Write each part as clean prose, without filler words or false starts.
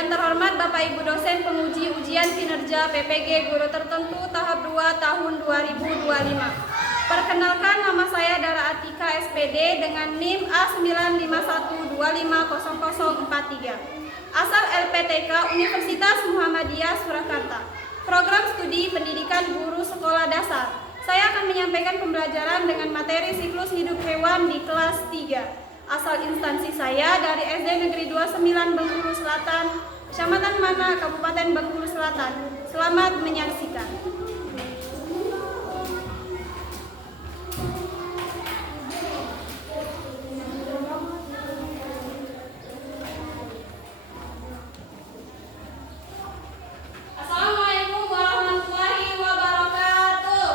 Yang terhormat Bapak Ibu dosen penguji ujian kinerja PPG Guru Tertentu tahap 2 tahun 2025. Perkenalkan, nama saya Dara Atika SPD dengan NIM A951250043. Asal LPTK Universitas Muhammadiyah Surakarta. Program Studi Pendidikan Guru Sekolah Dasar. Saya akan menyampaikan pembelajaran dengan materi siklus hidup hewan di kelas 3. Asal instansi saya dari SD Negeri 29 Bengkulu Selatan, Kecamatan Mana, Kabupaten Bengkulu Selatan. Selamat menyaksikan. Assalamualaikum warahmatullahi wabarakatuh.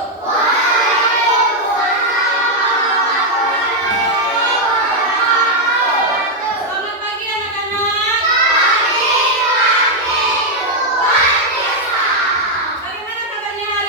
Selamat pagi anak-anak. Bagaimana kabarnya hari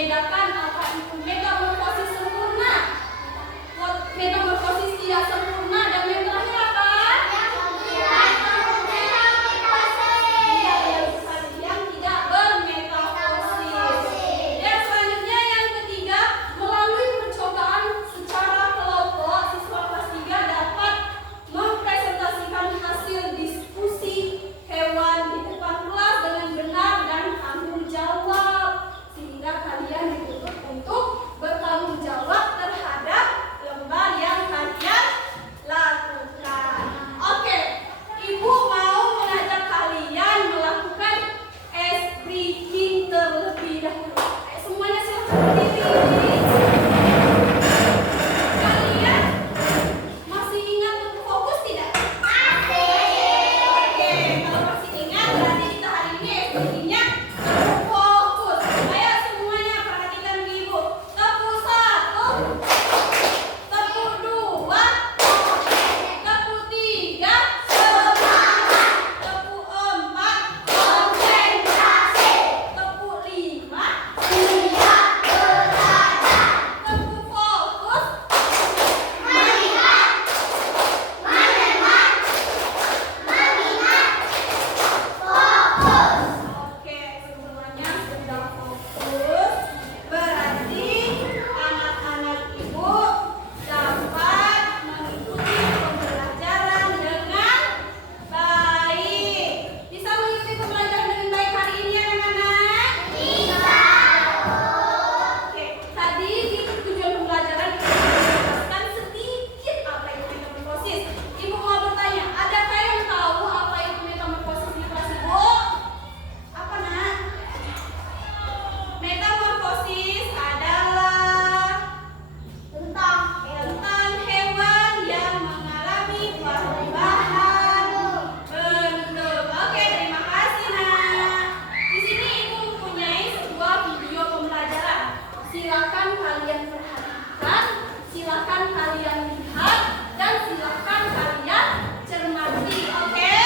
membedakan apa itu metamorfosis sempurna, metamorfosis tidak sempurna, dan yang terakhir apa? Yang tidak bermetamorfosis. Dan selanjutnya yang ketiga, melalui percobaan secara kelompok, siswa kelas 3 dapat mempresentasikan hasil diskusi hewan di depan kelas dengan benar dan tanggung jawab, sehingga kalian dituntut untuk bertanggung jawab terhadap lomba yang kalian lakukan. Oke, Ibu mau mengajak kalian melakukan ice breathing terlebih dahulu. Semuanya silakan berdiri. Kalian masih ingat untuk fokus tidak? Oke, kalau masih ingat berarti kita hari ini ice breathing-nya fokus. Ayo semuanya perhatikan Ibu. Tepuk 1, tepuk 2, tepuk 3, semangat. Tepuk 4, konsentrasi. Tepuk 5, siap belajar. Tepuk fokus, melihat, mendengar, mengingat, fokus. Oke, semuanya sudah fokus. Berarti anak-anak Ibu dapat mengikuti pembelajaran dengan baik. Bisa mengikuti pembelajaran dengan baik hari ini ya anak-anak? Bisa. Oke, tadi di tujuan pembelajaran kita menjelaskan sedikit apa itu metamorfosis. Ibu mau bertanya, adakah yang tahu apa itu metamorfosis di kelas Ibu? Apa nak? Metamorfosis adalah tentang hewan yang mengalami perubahan bentuk. Oke, terima kasih nak. Di sini Ibu mempunyai sebuah video pembelajaran. Silakan kalian perhatikan, silakan kalian lihat, dan silakan kalian cermati. Oke?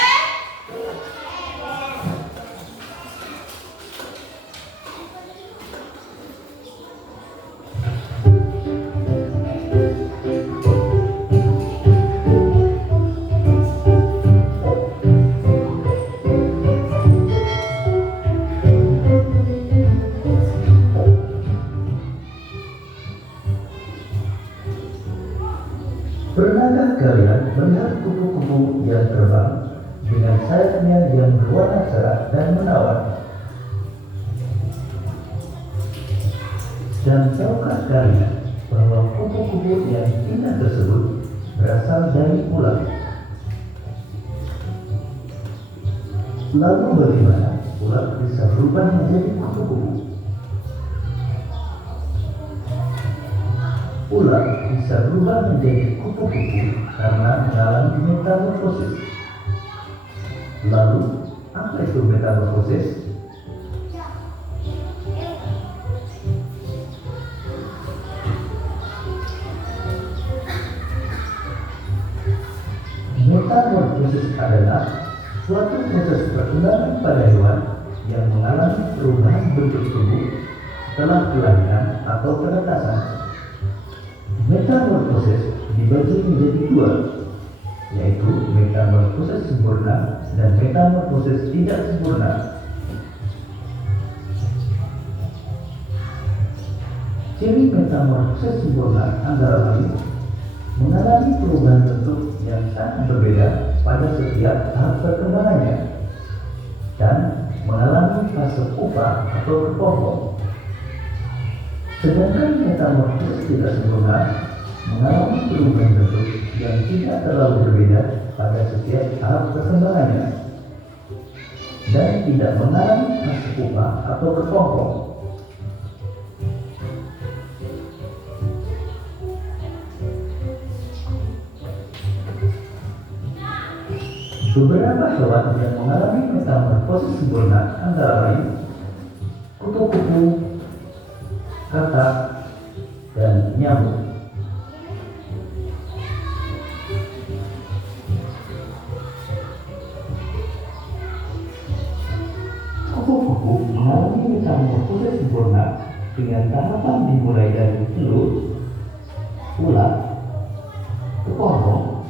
Pernahkah kalian melihat kupu-kupu yang terbang dengan sayapnya yang berwarna cerah dan menawan? Dan tahukah kalian bahwa kupu-kupu yang indah tersebut berasal dari ular? Lalu bagaimana ular bisa berubah menjadi kupu-kupu? Ular bisa berubah menjadi kupu-kupu karena mengalami metamorfosis. Lalu, apa itu metamorfosis? Metamorfosis adalah suatu proses perkembangan pada hewan yang mengalami perubahan bentuk tubuh setelah kelahiran atau penetasan. Metamorfosis dibagi menjadi dua, yaitu metamorfosis sempurna dan metamorfosis tidak sempurna. Ciri metamorfosis sempurna antara lain mengalami perubahan bentuk yang sangat berbeda pada setiap tahap perkembangannya dan mengalami fase pupa atau berpokok. Sedangkan metamorfosis tidak sempurna mengalami perubahan bentuk yang tidak terlalu berbeda pada setiap tahap perkembangannya dan tidak mengalami fase pupa atau berpokok. Beberapa hewan yang mengalami metamorfosis sempurna antara lain kupu-kupu, katak, dan nyamuk. Kupu-kupu mengalami metamorfosis sempurna dengan tahapan dimulai dari telur, ulat, kepompong,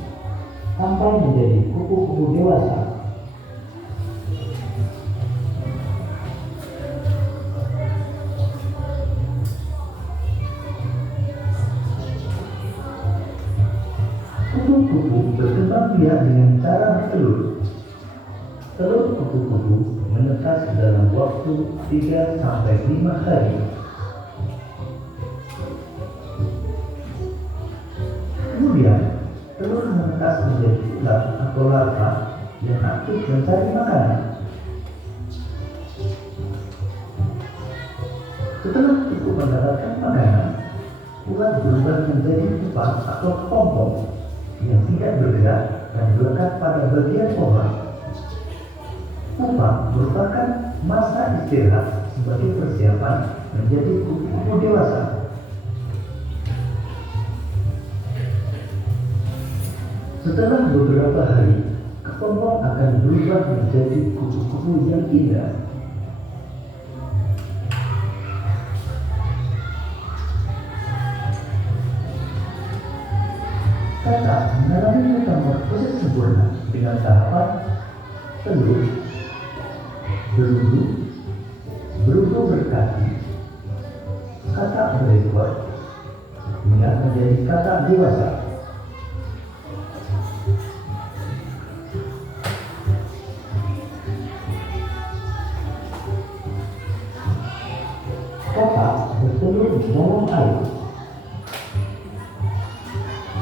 sampai menjadi kupu-kupu dewasa. Kupu-kupu berkembang biak dengan cara bertelur. Telur kupu-kupu menetas dalam waktu 3-5 hari. Kemudian, telur menetas menjadi ulat atau larva yang aktif mencari makanan. Setelah cukup mendapatkan makanan, ulat berubah menjadi pupa atau kepompong yang tidak bergerak dan melekat pada bagian pohon. Pupa merupakan masa istirahat sebagai persiapan menjadi kupu-kupu dewasa. Setelah beberapa hari, kepompong akan berubah menjadi kupu-kupu yang indah. Katak mengalami metamorfosis sempurna dengan tahapan telur, berudu, berudu berkaki, katak berekor, hingga menjadi katak dewasa. Katak bertelur di dalam air.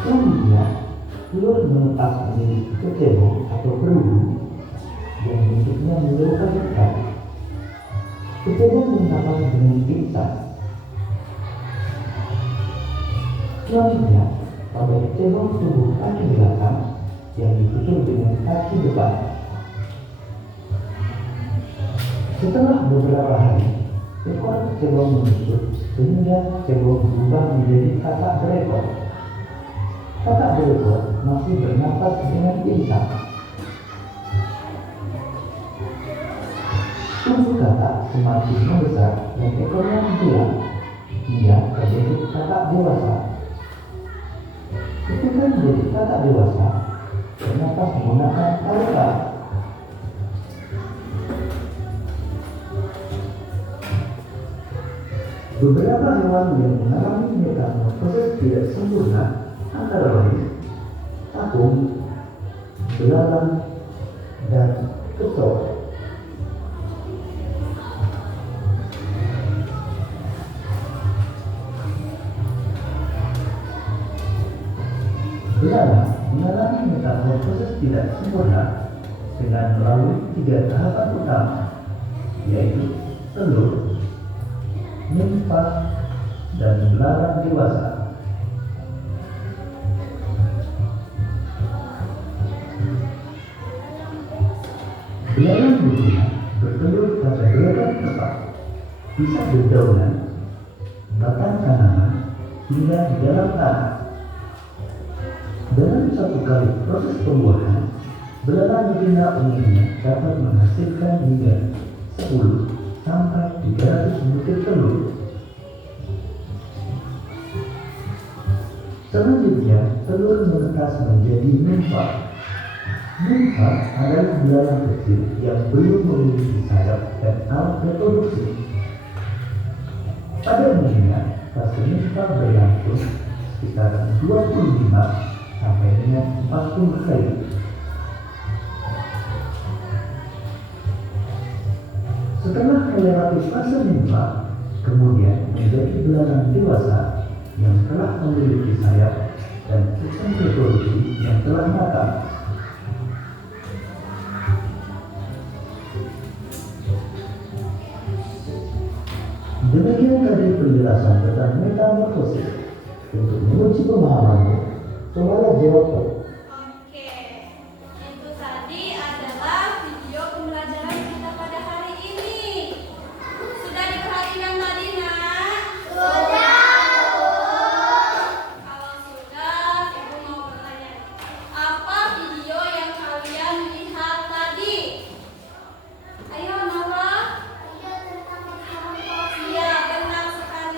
Selanjutnya, telur menetas menjadi kecebong atau berudu yang bentuknya menyerupai ikan. Kecebong menyamar dengan insan. Selanjutnya, pada kecebong tumbuh kaki belakang yang ditutup dengan kaki depan. Setelah beberapa hari, ekor kecebong menyusut sehingga kecebong berubah menjadi katak berekor. Katak berekor masih bernafas dengan insan. Tubuh katak semakin membesar dan ekornya menghilang hingga terbentuk katak dewasa. Ketika menjadi katak dewasa, bernafas menggunakan tarik-tarik. Beberapa hewan yang mengalami metamorfosis tidak sempurna antara lain tapung, belalang, dan kecoa. Belalang mengalami metamorfosis tidak sempurna dengan melalui 3 tahapan utama, yaitu telur, nimfa, dan belalang dewasa. Belalang betina bertelur pada gerakan tepat, bisa berdaunan, batang tanaman, hingga di dalam tanah. Dalam satu kali proses pembuahan, belalang betina umumnya dapat menghasilkan hingga 10-300 butir telur. Selanjutnya, telur menetas menjadi nimfa. Nimfa adalah belalang kecil yang belum memiliki sayap dan alat reproduksi. Pada umumnya, fase nimfa berlangsung sekitar 25 sampai dengan 40 hari. Setelah melewati fase nimfa, kemudian menjadi belalang dewasa yang telah memiliki sayap dan sistem reproduksi yang telah matang. Demikian tadi penjelasan tentang metamorfosis. Untuk menguji pemahamanmu, cobalah jawab. Oke, itu tadi adalah video pembelajaran kita pada hari ini. Sudah diperhatikan tadi, Nak? Sudah. Kalau sudah, Ibu mau bertanya. Apa video yang kalian lihat tadi? Ayo, Nara. Iya, benar sekali.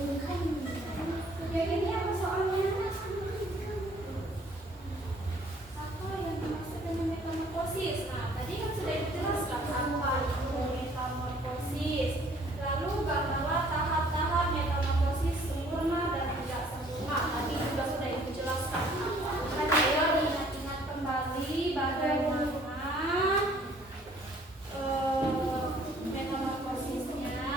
Ya ini apa soalnya? Apa yang dimaksud dengan metamorfosis? Nah, tadi kan sudah dijelaskan apa itu metamorfosis. Lalu bahwa tahap-tahap metamorfosis sempurna dan tidak sempurna. Tadi juga sudah dijelaskan. Ayo diingat-ingat kembali bagaimana metamorfosisnya.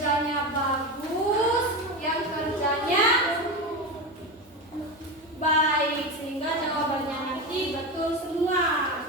kerjanya bagus, yang kerjanya baik, sehingga jawabannya nanti betul semua.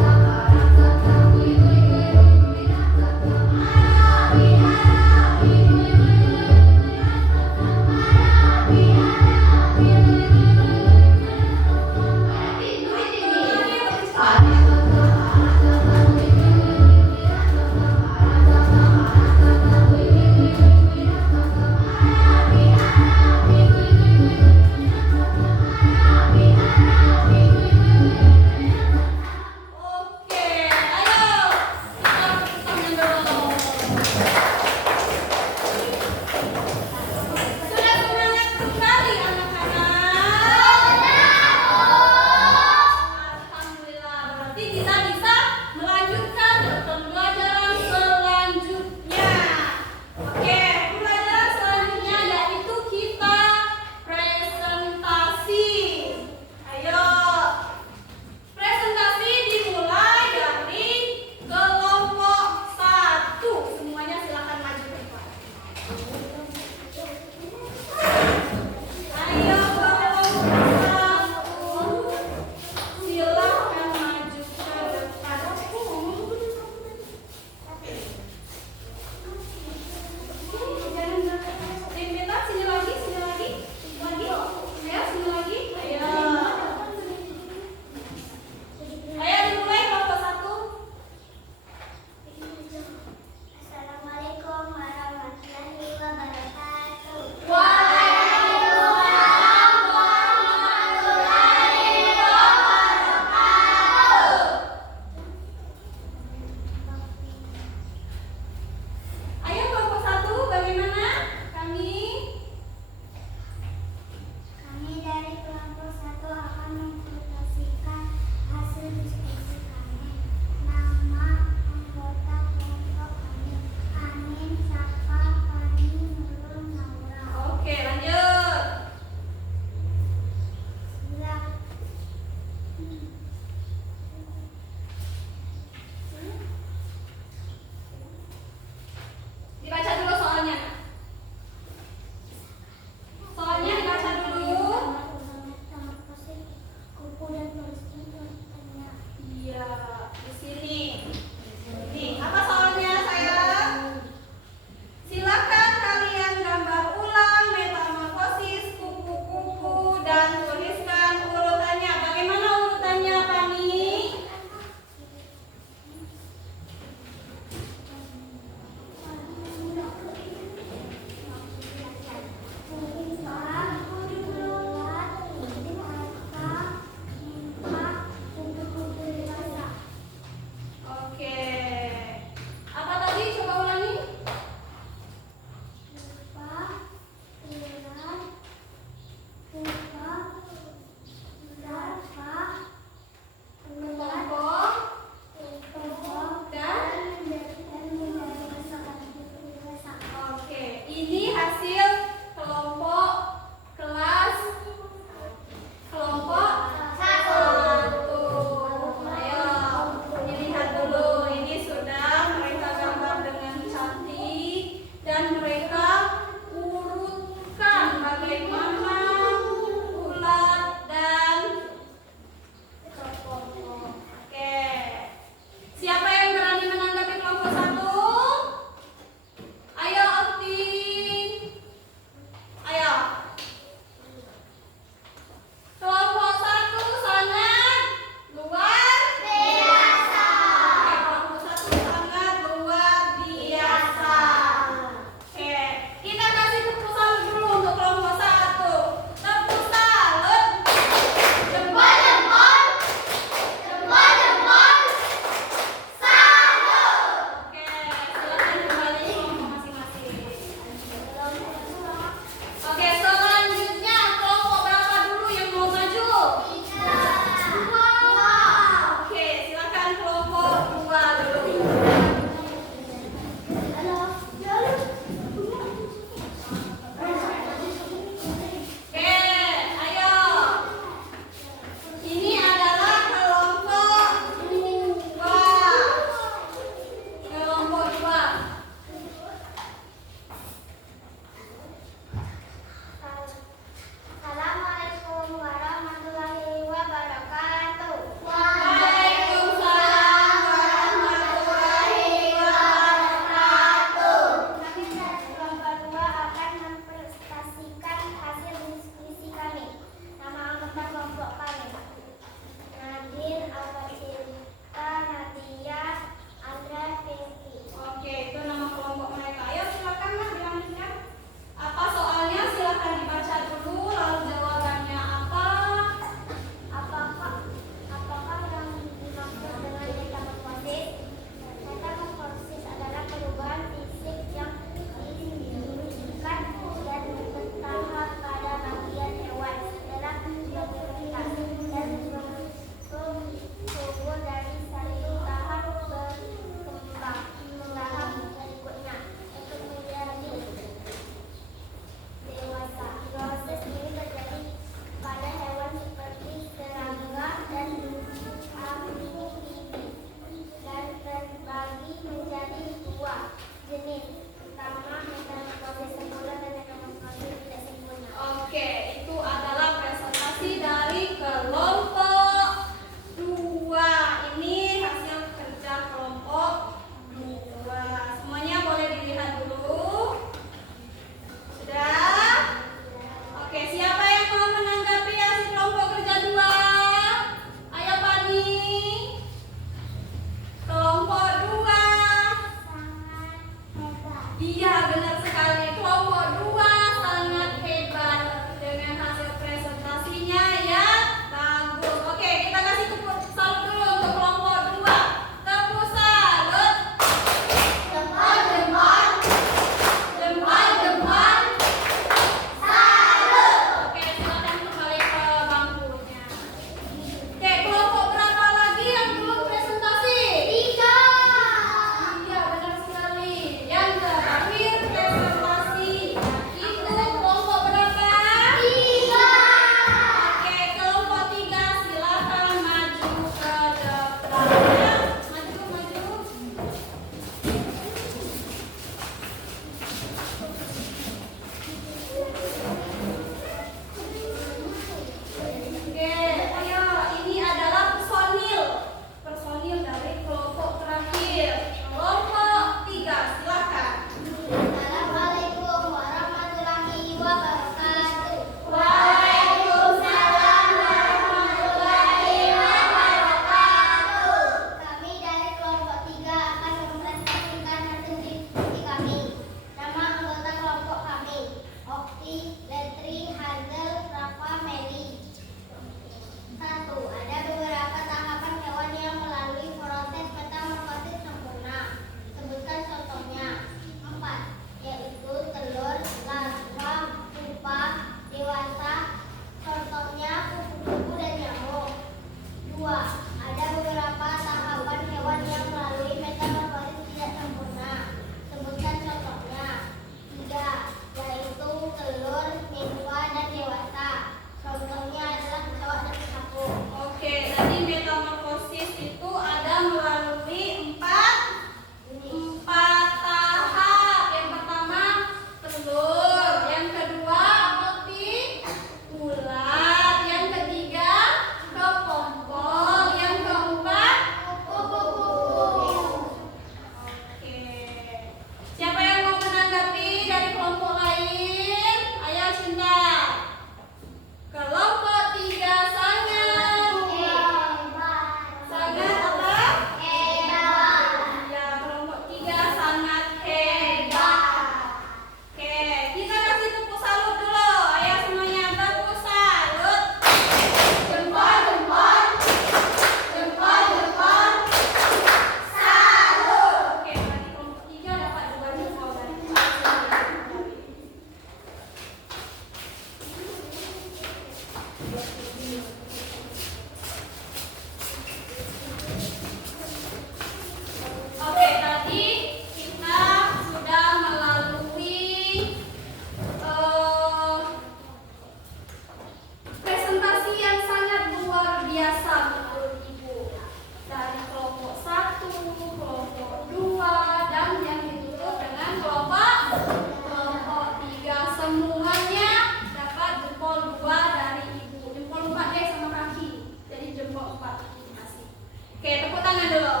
dulu.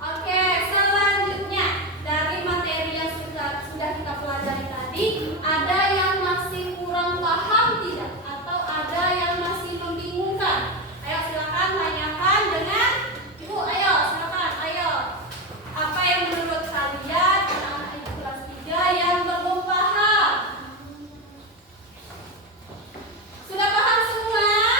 Oke, selanjutnya dari materi yang sudah kita pelajari tadi, ada yang masih kurang paham tidak? Atau ada yang masih membingungkan? Ayo silakan tanyakan dengan Ibu. Ayo silakan, ayo. Apa yang menurut kalian anak-anak Ibu kelas 3 yang belum paham? Sudah paham semua?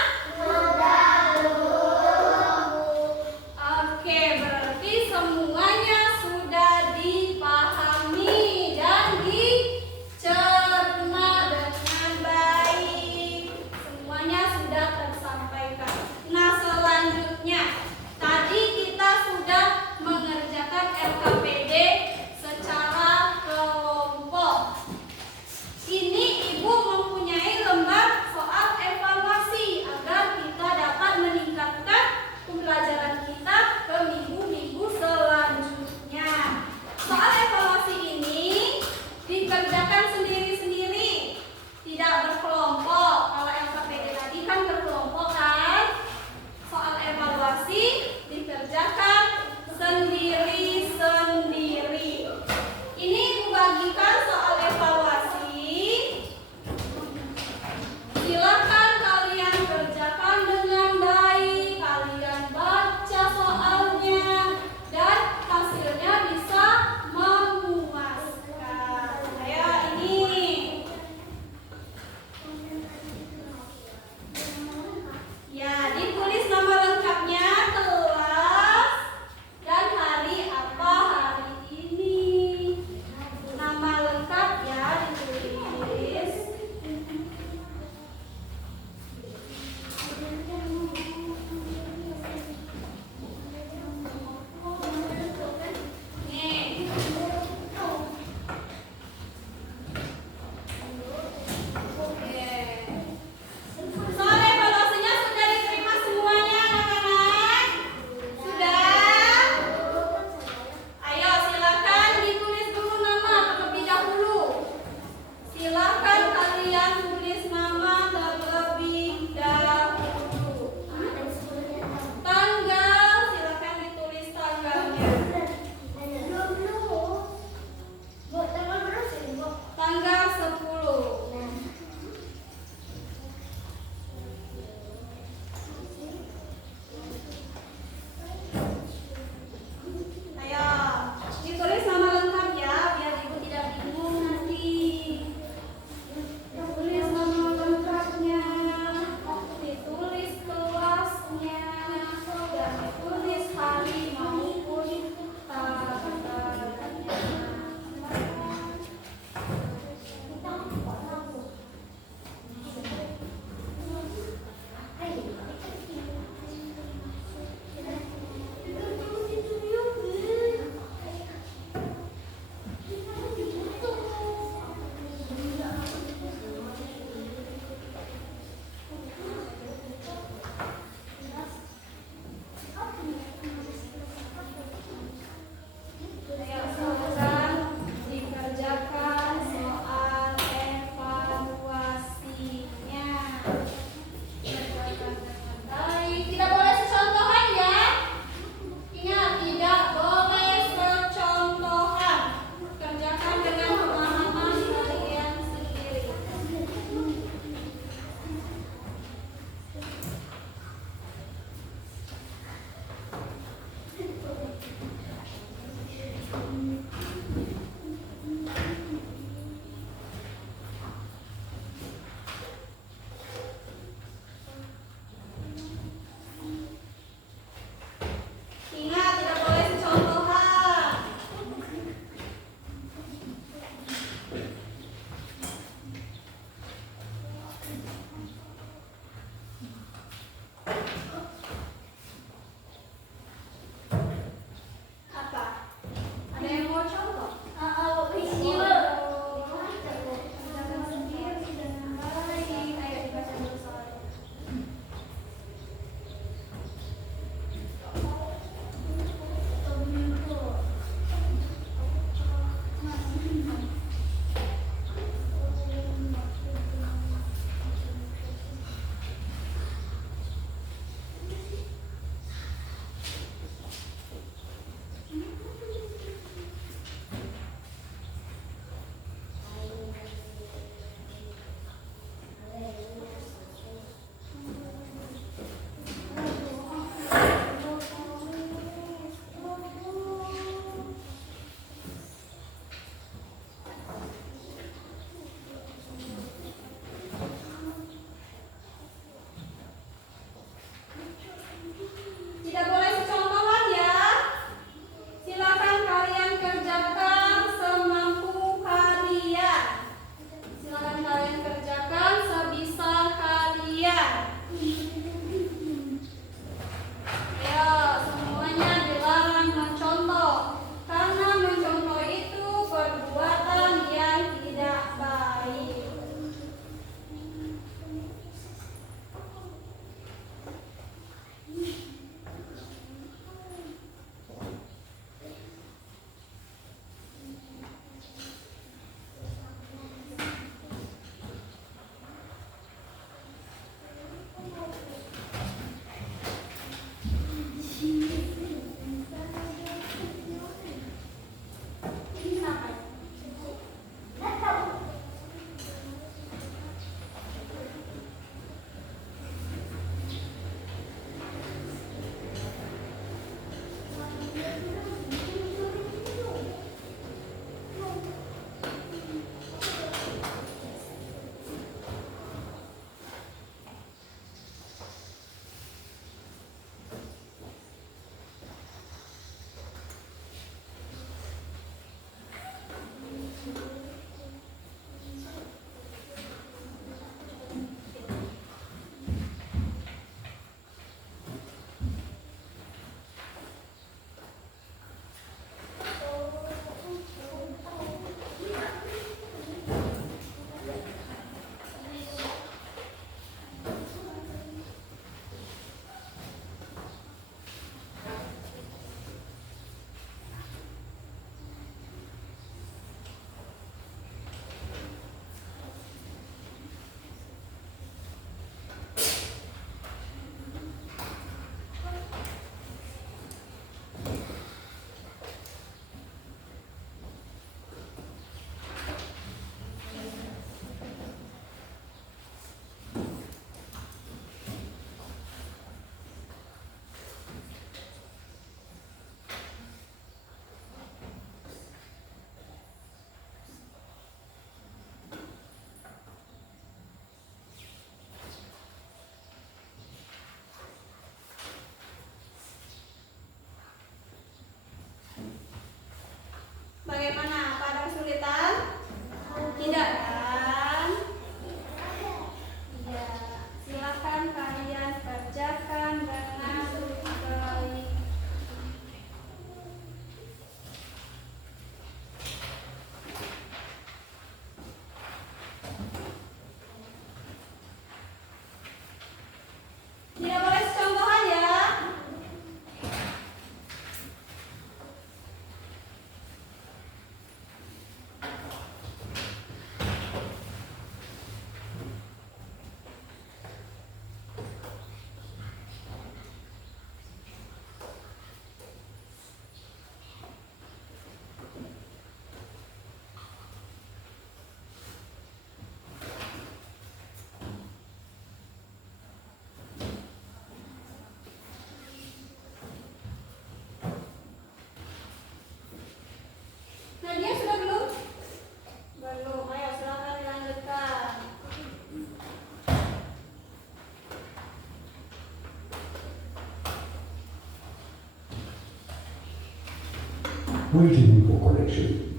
waiting for collection.